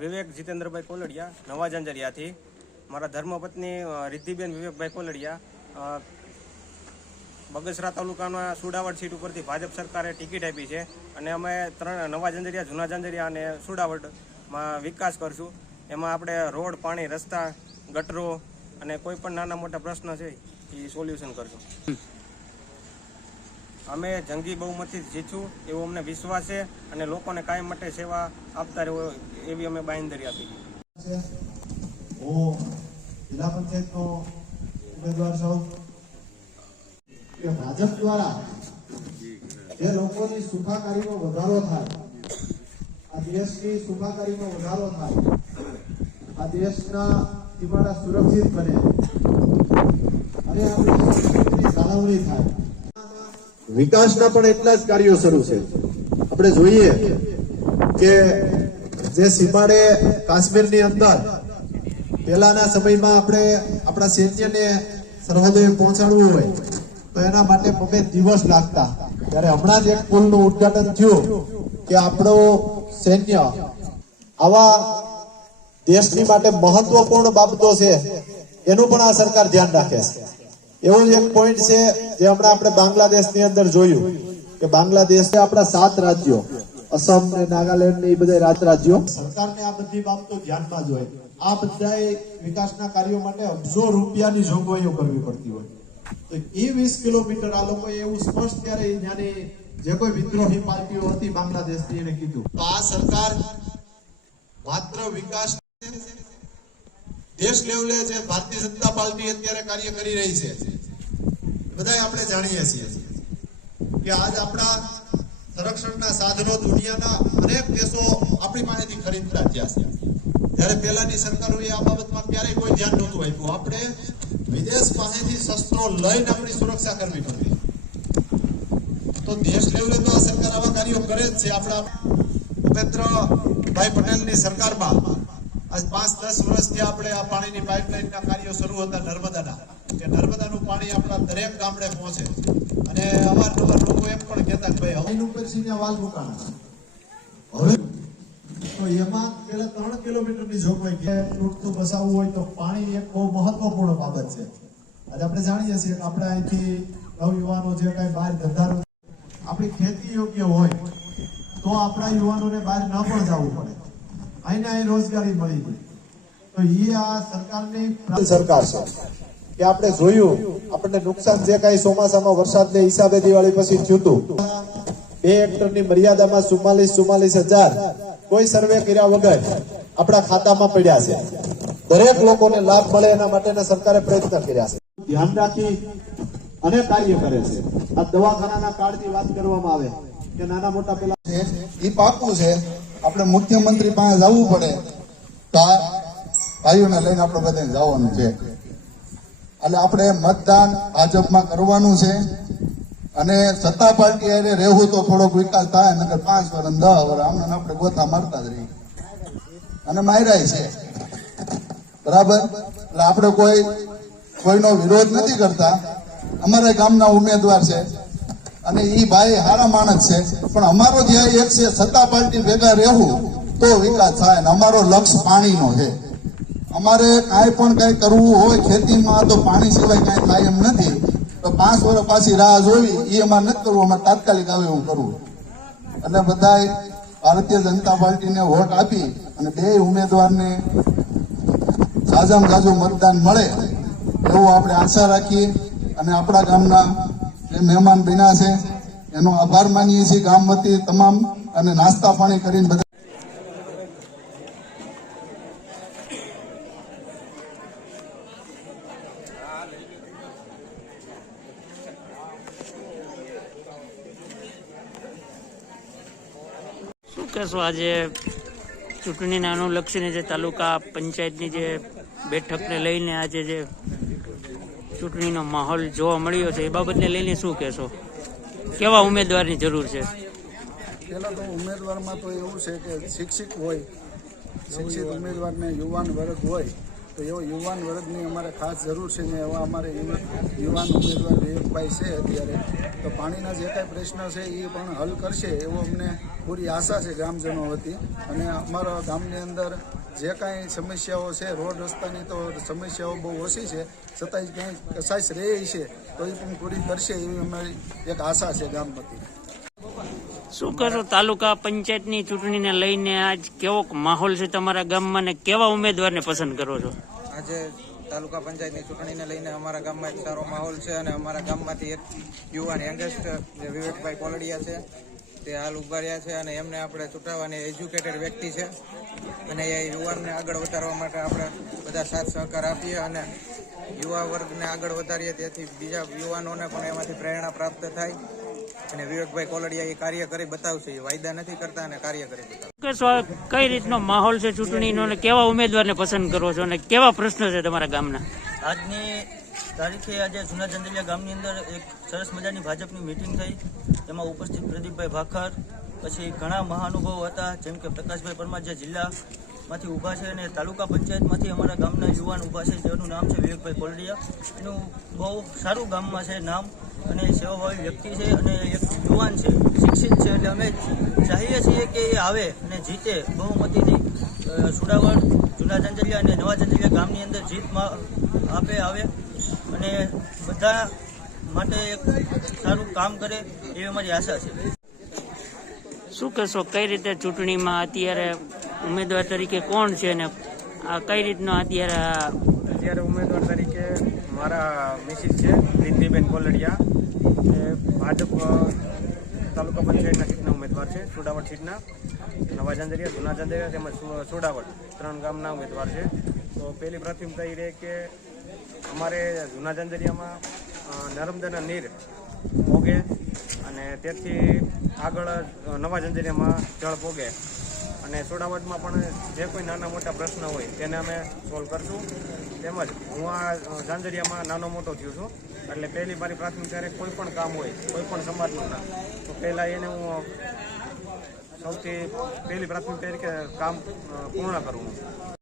વિવેક જીતેન્દ્રભાઈ કોલડિયા, નવા જાંજરિયાથી. મારા ધર્મપત્ની રિદ્ધિબેન વિવેકભાઈ કોલડિયા બગસરા તાલુકાના સુડાવડ સીટ ઉપરથી ભાજપ સરકારે ટિકિટ આપી છે અને અમે નવા જાંજરિયા, જૂના જાંજરિયા અને સુડાવડમાં વિકાસ કરશું. એમાં આપણે રોડ, પાણી, રસ્તા, ગટરો અને કોઈ પણ નાના મોટા પ્રશ્ન છે એ સોલ્યુશન કરશું. અમે જંગી બહુમતી જીતશું એવો અમને વિશ્વાસ છે અને લોકોને કાયમ માટે સેવા આપતા રહેવો એવી અમે બાંયધરી આપી. હું જિલ્લા પંચાયતનો ઉમેદવાર છું કે ભાજપ દ્વારા જે લોકોની સુખાકારીમાં વધારો થાય, આ દેશની સુખાકારીમાં વધારો થાય, આ દેશના સીમાડા સુરક્ષિત બને અને આપણી સંસ્કૃતિની જાળવણી થાય, વિકાસના પણ એટલા જ કાર્યો શરૂ છે. આપણે જોઈએ કે જે સીમાડે કાશ્મીરની અંદર પહેલાના સમયમાં આપણે આપણા સૈન્યને સરહદે પહોંચાડવું હોય તો એના માટે 2 દિવસ લાગતા. ત્યારે હમણાં જ એક પુલનું ઉદ્ઘાટન થયું કે આપણો સૈન્ય આવા દેશની માટે મહત્વપૂર્ણ બાબતો છે એનું પણ આ સરકાર ધ્યાન રાખે છે. એવો જ એક પોઈન્ટ છે જે હમણાં આપણે બાંગ્લાદેશની અંદર જોયું કે બાંગ્લાદેશ આપણા 7 રાજ્યો, અસમ ને નાગાલેન્ડ ને એ બધા રાજ્યો, સરકારને આ બધી બાબતો ધ્યાનમાં જ હોય. આ બધા વિકાસના કાર્યો માટે અબજો રૂપિયાની જોગવાઈઓ કરવી પડતી હોય તો 20 કિલોમીટર આ લોકોએ એવું સ્પષ્ટ ત્યારે ત્યાંની જે કોઈ વિદ્રોહી પાર્ટીઓ હતી બાંગ્લાદેશની એને કીધું. તો આ સરકાર માત્ર વિકાસ દેશ લેવલે જે ભારતીય જનતા પાર્ટી અત્યારે કાર્ય કરી રહી છે બધા આપણે જાણીએ છીએ કે આજ આપણા સંરક્ષણના સાધનો દુનિયાના અનેક દેશો આપણી પાસેથી ખરીદતા થયા છે. જ્યારે પહેલાની સરકારોએ આ બાબતમાં ક્યારેય કોઈ ધ્યાન નહોતું આપ્યું. આપણે વિદેશ પાસેથી શસ્ત્રો લઈને આપણી સુરક્ષા કરવી પડતી. તો દેશ લેવલે તો આ સરકાર આવા કાર્યો કરે જ છે. આપણા ભૂપેન્દ્રભાઈ પટેલની સરકારમાં આજ 5-10 વર્ષથી આપણે આ પાણીની પાઇપલાઇનના કાર્યો શરૂ હતા નર્મદાના, કે નર્મદાનું પાણી આપણા દરેક ગામડે પહોંચે અને અવારનવાર લોકો એમ પણ કહેતા કે ભાઈ હવે ઉપર સીને વાલ મુકાણા. હવે તો એમાં પેલા 3 કિલોમીટરની જોગવાઈ કે તૂટતું બસાવવું હોય તો પાણી એક બહુ મહત્વપૂર્ણ બાબત છે. આજે આપણે જાણીએ છીએ કે આપણે અહીંથી નવયુવાનો જે કાંઈ બહાર ધંધારો આપણી ખેતી યોગ્ય હોય તો આપણા યુવાનોને બહાર ન પણ જવું પડે, અહીં રોજગારી મળી ગઈ. તો એ આ સરકારની સરકાર છે કે આપણે જોયું આપણને નુકસાન જે કાંઈ ચોમાસામાં વરસાદને હિસાબે દિવાળી પછી થયું હતું 2 હેક્ટરની મર્યાદામાં 44,000 કોઈ સર્વે કર્યા વગર આપણા ખાતામાં પડ્યા છે. દરેક લોકોને લાભ મળે એના માટેના સરકારે પ્રયત્ન કર્યા છે. ધ્યાન રાખી અને કાર્ય કરે છે. આ દવાખાનાના કાર્ડની વાત કરવામાં આવે કે નાના મોટા પેલા એ પાકું છે. આપણે મુખ્યમંત્રી પાસે જવું પડે તો ભાઈઓને લઈને આપણે બધાને જવાનું છે. એટલે આપણે મતદાન ભાજપમાં કરવાનું છે અને સત્તા પાર્ટી એને રહેવું તો થોડોક વિકાસ થાય, નકર 5 વર્ષ 10 વર્ષ આમને આપણે ગોથા મારતા જ રહી અને માર્યા છે. બરાબર. એટલે આપણે કોઈનો વિરોધ નથી કરતા. અમારા ગામના ઉમેદવાર છે અને ઈ ભાઈ સારા માણસ છે, પણ અમારો ધ્યેય એક છે સત્તા પાર્ટી ભેગા રહેવું તો વિકાસ થાય. અમારો લક્ષ્ય પાણીનો છે. અમારે કાંઈ પણ કાંઈ કરવું હોય ખેતીમાં તો પાણી સિવાય કાંઈ થાય એમ નથી. તો 5 વર્ષ પાછી રાહ જોવી એ અમારે નથી કરવું. અમારે તાત્કાલિક આવે એવું કરવું. એટલે બધાએ ભારતીય જનતા પાર્ટીને વોટ આપી અને 2 ઉમેદવારને ઝાઝામાં ઝાઝું મતદાન મળે એવું આપણે આશા રાખીએ અને આપણા ગામના જે મહેમાન બન્યા છે એનો આભાર માનીએ છીએ ગામ વતી તમામ, અને નાસ્તા પાણી કરીને બધા શું કહેશો આજે ચૂંટણીને અનુલક્ષીને જે તાલુકા પંચાયતની જે બેઠકને લઈને આજે જે ચૂંટણીનો માહોલ જોવા મળ્યો છે એ બાબતને લઈને શું કહેશો? કેવા ઉમેદવારની જરૂર છે? પહેલાં તો ઉમેદવારમાં તો એવું છે કે શિક્ષિત ઉમેદવારને યુવાન વર્ગ હોય તો તો એવો યુવાન વર્ગની અમારે ખાસ જરૂર છે ને એવા અમારે યુવાન ઉમેદવાર વિવેકભાઈ છે અત્યારે, તો પાણીના જે કાંઈ પ્રશ્ન છે એ પણ હલ કરશે એવો અમને પૂરી આશા છે ગ્રામજનો વતી. અને અમારા ગામની અંદર જે કાંઈ સમસ્યાઓ છે રોડ રસ્તાની તો સમસ્યાઓ બહુ ઓછી છે, છતાંય ક્યાંય કસાશ રહે છે તો એ પણ પૂરી કરશે એવી અમારી એક આશા છે ગામ વતી. શું કહેશો, તાલુકા પંચાયતની ચૂંટણીને લઈને આજ કેવો માહોલ છે તમારા ગામમાં ને કેવા ઉમેદવારને પસંદ કરો છો? આજે તાલુકા પંચાયતની ચૂંટણીને લઈને અમારા ગામમાં એક સારો માહોલ છે અને અમારા ગામમાંથી એક યુવાન યંગેસ્ટ જે વિવેકભાઈ કોલડિયા છે તે હાલ ઉભા રહ્યા છે અને એમને આપણે ચૂંટાવવાની એજ્યુકેટેડ વ્યક્તિ છે અને એ યુવાનને આગળ વધારવા માટે આપણે બધા સાથ સહકાર આપીએ અને યુવા વર્ગને આગળ વધારીએ, તેથી બીજા યુવાનોને પણ એમાંથી પ્રેરણા પ્રાપ્ત થાય. અને વિવેકભાઈ કોલડિયા એ કાર્ય કરી બતાવશે, એ વાયદા નથી કરતા અને કાર્ય કરી બતાવશે. કઈ રીતનો માહોલ છે ચૂંટણીનો અને કેવા ઉમેદવારને પસંદ કરો છો અને કેવા પ્રશ્નો છે તમારા ગામના? આજની તારીખે આજે જૂના ચંદલિયા ગામની અંદર એક સરસ મજાની ભાજપની મિટિંગ થઈ, તેમાં ઉપસ્થિત પ્રદીપભાઈ ભાખર, પછી ઘણા મહાનુભાવો હતા જેમ કે પ્રકાશભાઈ પરમાર જે જિલ્લામાંથી ઊભા છે અને તાલુકા પંચાયતમાંથી અમારા ગામના યુવાન ઊભા છે જેનું નામ છે વિવેકભાઈ કોલડિયા. એનું બહુ સારું ગામમાં છે નામ અને સેવાભાવી વ્યક્તિ છે અને એક યુવાન છે, શિક્ષિત છે, એટલે અમે ચાહીએ છીએ કે એ આવે અને જીતે બહુમતીથી. સુડાવડ, જૂના ચંદલિયા અને નવા ચંદલિયા ગામની અંદર જીતમાં આવે અને બધા માટે એક સારું કામ કરે એવી અમારી આશા છે. શું કહેશો, કઈ રીતે ચૂંટણીમાં અત્યારે ઉમેદવાર તરીકે કોણ છે ને આ કઈ રીતનો અત્યારે ઉમેદવાર તરીકે મારા મિસિસ છે રિદ્ધિબેન કોલડિયા, એ ભાજપ તાલુકા પંચાયતના સીટના ઉમેદવાર છે, સુડાવડ સીટના, નવા ચાંદરિયા, જૂના ચાંદરિયા તેમજ સુડાવડ 3 ગામના ઉમેદવાર છે. તો પહેલી પ્રાથમિકતા એ રહે કે અમારે જૂના ચાંદરિયામાં નર્મદાના નીર પોગે અને તેથી આગળ નવા ચાંદરિયામાં જળ પોગે અને સુડાવડમાં પણ જે કોઈ નાના મોટા પ્રશ્ન હોય તેને અમે સોલ્વ કરશું. તેમજ હું આ ચાંદરિયામાં નાનો મોટો થયો છું, એટલે પહેલી મારી પ્રાથમિકતા કોઈ પણ કામ હોય કોઈ પણ સમાજનું કામ તો પહેલાં એને હું સૌથી પહેલી પ્રાથમિકતા તરીકે કામ પૂર્ણ કરવું.